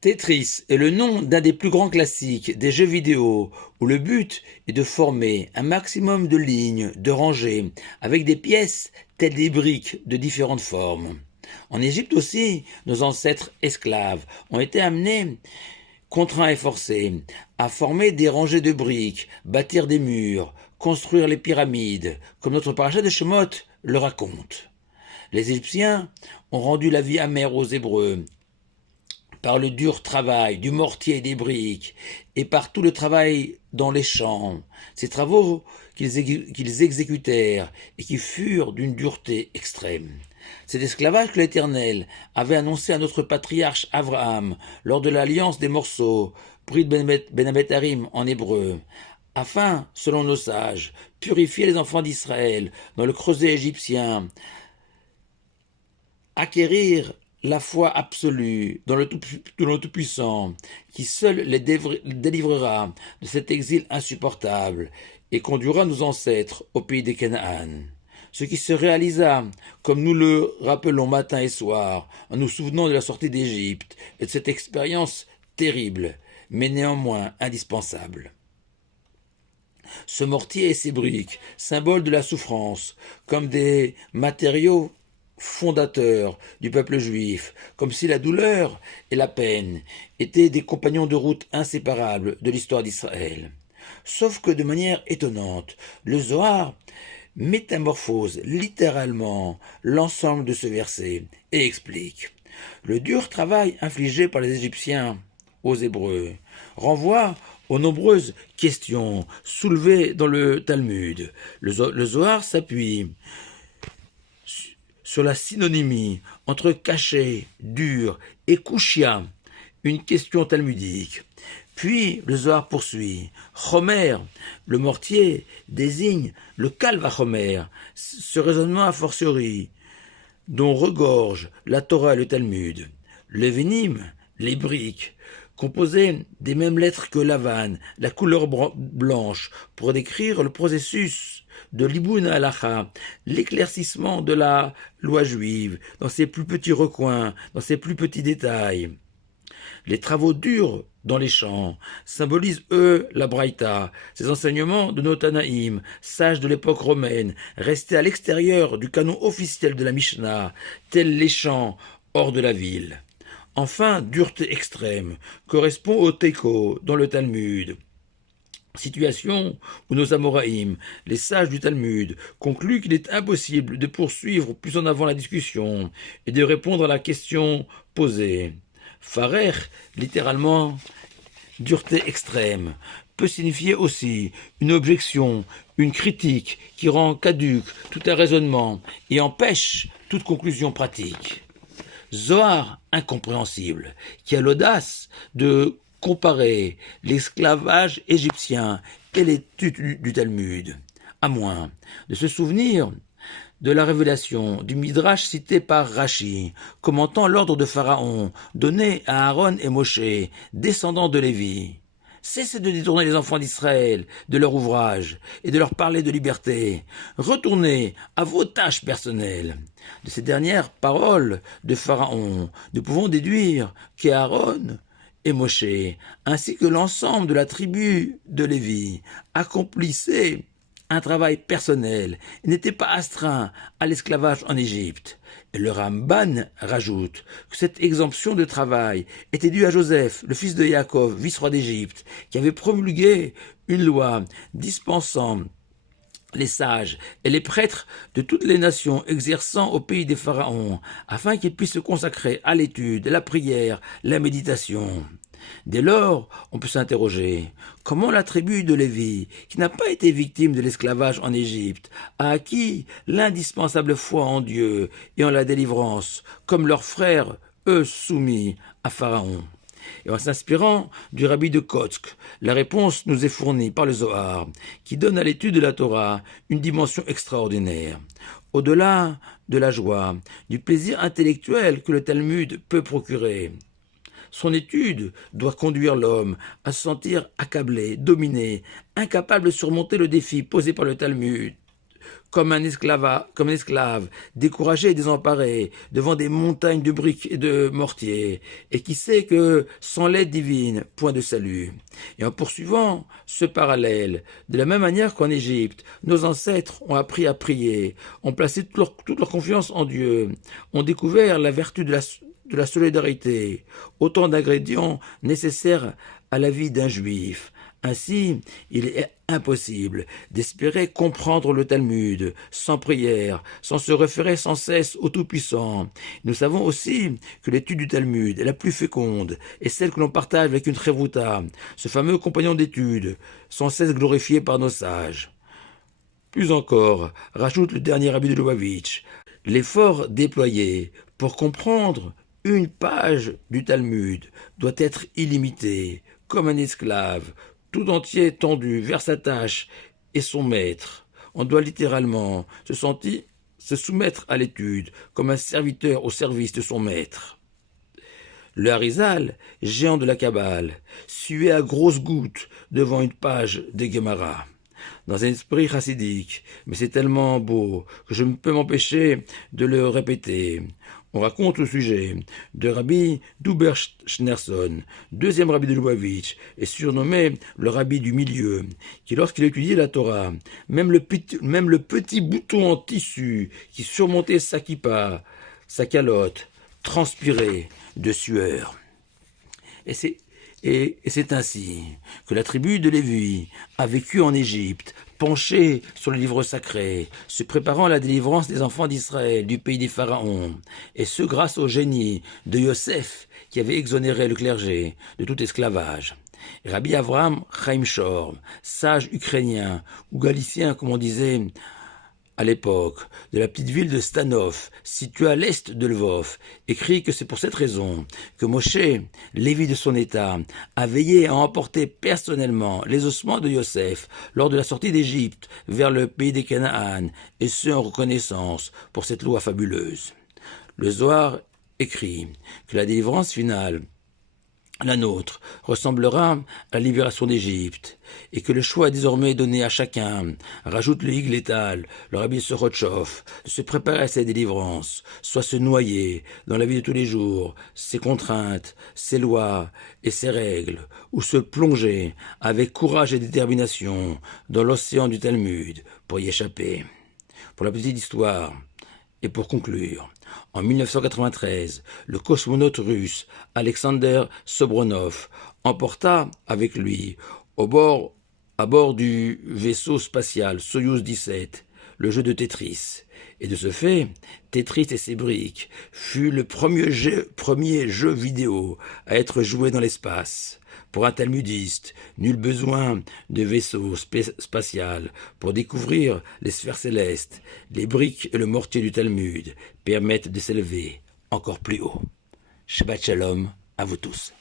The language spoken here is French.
Tetris est le nom d'un des plus grands classiques des jeux vidéo où le but est de former un maximum de lignes, de rangées, avec des pièces telles des briques de différentes formes. En Égypte aussi, nos ancêtres esclaves ont été amenés, contraints et forcés, à former des rangées de briques, bâtir des murs, construire les pyramides, comme notre paracha de Shemot le raconte. Les Égyptiens ont rendu la vie amère aux Hébreux par le dur travail du mortier et des briques, et par tout le travail dans les champs, ces travaux qu'ils exécutèrent et qui furent d'une dureté extrême. Cet esclavage que l'Éternel avait annoncé à notre patriarche Abraham lors de l'alliance des morceaux, Brit Ben Abetarim en hébreu, afin, selon nos sages, purifier les enfants d'Israël dans le creuset égyptien, acquérir la foi absolue dans le Tout-Puissant, qui seul les délivrera de cet exil insupportable et conduira nos ancêtres au pays des Canaan. Ce qui se réalisa, comme nous le rappelons matin et soir, en nous souvenant de la sortie d'Égypte et de cette expérience terrible, mais néanmoins indispensable. Ce mortier et ces briques, symboles de la souffrance, comme des matériaux fondateurs du peuple juif, comme si la douleur et la peine étaient des compagnons de route inséparables de l'histoire d'Israël. Sauf que de manière étonnante, le Zohar métamorphose littéralement l'ensemble de ce verset et explique. Le dur travail infligé par les Égyptiens aux Hébreux renvoie aux nombreuses questions soulevées dans le Talmud. Le Zohar s'appuie sur la synonymie entre caché, dur et kushia, une question talmudique. Puis le Zohar poursuit. Chomer, le mortier, désigne le Kalvachomer, ce raisonnement a fortiori, dont regorge la Torah et le Talmud. Le Vénim, les briques, composées des mêmes lettres que l'Avan, la couleur blanche, pour décrire le processus de l'Ibun Halacha, l'éclaircissement de la loi juive, dans ses plus petits recoins, dans ses plus petits détails. Les travaux durs dans les champs symbolisent, eux, la Braïta, ces enseignements de nos Tanaïm, sages de l'époque romaine, restés à l'extérieur du canon officiel de la Mishnah, tels les champs hors de la ville. Enfin, dureté extrême correspond au Teiko dans le Talmud. Situation où nos Amoraïm, les sages du Talmud, concluent qu'il est impossible de poursuivre plus en avant la discussion et de répondre à la question posée. Farer, littéralement, dureté extrême, peut signifier aussi une objection, une critique qui rend caduque tout un raisonnement et empêche toute conclusion pratique. Zohar incompréhensible, qui a l'audace de comparer l'esclavage égyptien et l'étude du Talmud, à moins de se souvenir de la révélation du Midrash cité par Rashi, commentant l'ordre de Pharaon donné à Aaron et Moshe, descendants de Lévi. Cessez de détourner les enfants d'Israël de leur ouvrage et de leur parler de liberté. Retournez à vos tâches personnelles. De ces dernières paroles de Pharaon, nous pouvons déduire qu'Aaron et Moshe, ainsi que l'ensemble de la tribu de Lévi, accomplissaient un travail personnel et n'étaient pas astreints à l'esclavage en Égypte. Et le Ramban rajoute que cette exemption de travail était due à Joseph, le fils de Yaakov, vice-roi d'Égypte, qui avait promulgué une loi dispensant les sages et les prêtres de toutes les nations exerçant au pays des pharaons, afin qu'ils puissent se consacrer à l'étude, la prière, la méditation. Dès lors, on peut s'interroger, comment la tribu de Lévi, qui n'a pas été victime de l'esclavage en Égypte, a acquis l'indispensable foi en Dieu et en la délivrance, comme leurs frères, eux soumis à Pharaon. Et en s'inspirant du rabbi de Kotsk, la réponse nous est fournie par le Zohar, qui donne à l'étude de la Torah une dimension extraordinaire. Au-delà de la joie, du plaisir intellectuel que le Talmud peut procurer, son étude doit conduire l'homme à se sentir accablé, dominé, incapable de surmonter le défi posé par le Talmud, comme un esclave, découragé et désemparé, devant des montagnes de briques et de mortiers, et qui sait que, sans l'aide divine, point de salut. Et en poursuivant ce parallèle, de la même manière qu'en Égypte, nos ancêtres ont appris à prier, ont placé toute leur confiance en Dieu, ont découvert la vertu de la solidarité, autant d'ingrédients nécessaires à la vie d'un juif. Ainsi, il est impossible d'espérer comprendre le Talmud sans prière, sans se référer sans cesse au Tout-Puissant. Nous savons aussi que l'étude du Talmud est la plus féconde et celle que l'on partage avec une Chevruta, ce fameux compagnon d'études, sans cesse glorifié par nos sages. Plus encore, rajoute le dernier rabbi de Lubavitch, l'effort déployé pour comprendre une page du Talmud doit être illimité, comme un esclave, tout entier tendu vers sa tâche et son maître. On doit littéralement se soumettre à l'étude comme un serviteur au service de son maître. Le Harizal, géant de la Kabbale, suait à grosses gouttes devant une page de Gemara. Dans un esprit chassidique, mais c'est tellement beau que je ne peux m'empêcher de le répéter. On raconte au sujet de Rabbi Duber Schneerson, deuxième rabbi de Lubavitch, et surnommé le rabbi du milieu, qui lorsqu'il étudiait la Torah, même le petit bouton en tissu qui surmontait sa kippa, sa calotte, transpirait de sueur. Et c'est ainsi que la tribu de Lévi a vécu en Égypte, penchée sur le livre sacré, se préparant à la délivrance des enfants d'Israël du pays des pharaons, et ce grâce au génie de Yosef qui avait exonéré le clergé de tout esclavage. Et Rabbi Avraham Chaim Shor, sage ukrainien ou galicien comme on disait à l'époque, de la petite ville de Stanov, située à l'est de Lvov, écrit que c'est pour cette raison que Moshe, lévi de son état, a veillé à emporter personnellement les ossements de Yosef lors de la sortie d'Égypte vers le pays des Canaan, et ce en reconnaissance pour cette loi fabuleuse. Le Zohar écrit que la délivrance finale, la nôtre, ressemblera à la libération d'Égypte, et que le choix est désormais donné à chacun, rajoute le Higletal, le rabbi Sorotchov, de se préparer à cette délivrance, soit se noyer dans la vie de tous les jours, ses contraintes, ses lois et ses règles, ou se plonger avec courage et détermination dans l'océan du Talmud pour y échapper. Pour la petite histoire, et pour conclure, en 1993, le cosmonaute russe Alexander Sobronov emporta avec lui, à bord du vaisseau spatial Soyouz 17, le jeu de Tetris. Et de ce fait, Tetris et ses briques fut le premier jeu vidéo à être joué dans l'espace. Pour un talmudiste, nul besoin de vaisseau spatial pour découvrir les sphères célestes. Les briques et le mortier du Talmud permettent de s'élever encore plus haut. Shabbat Shalom à vous tous.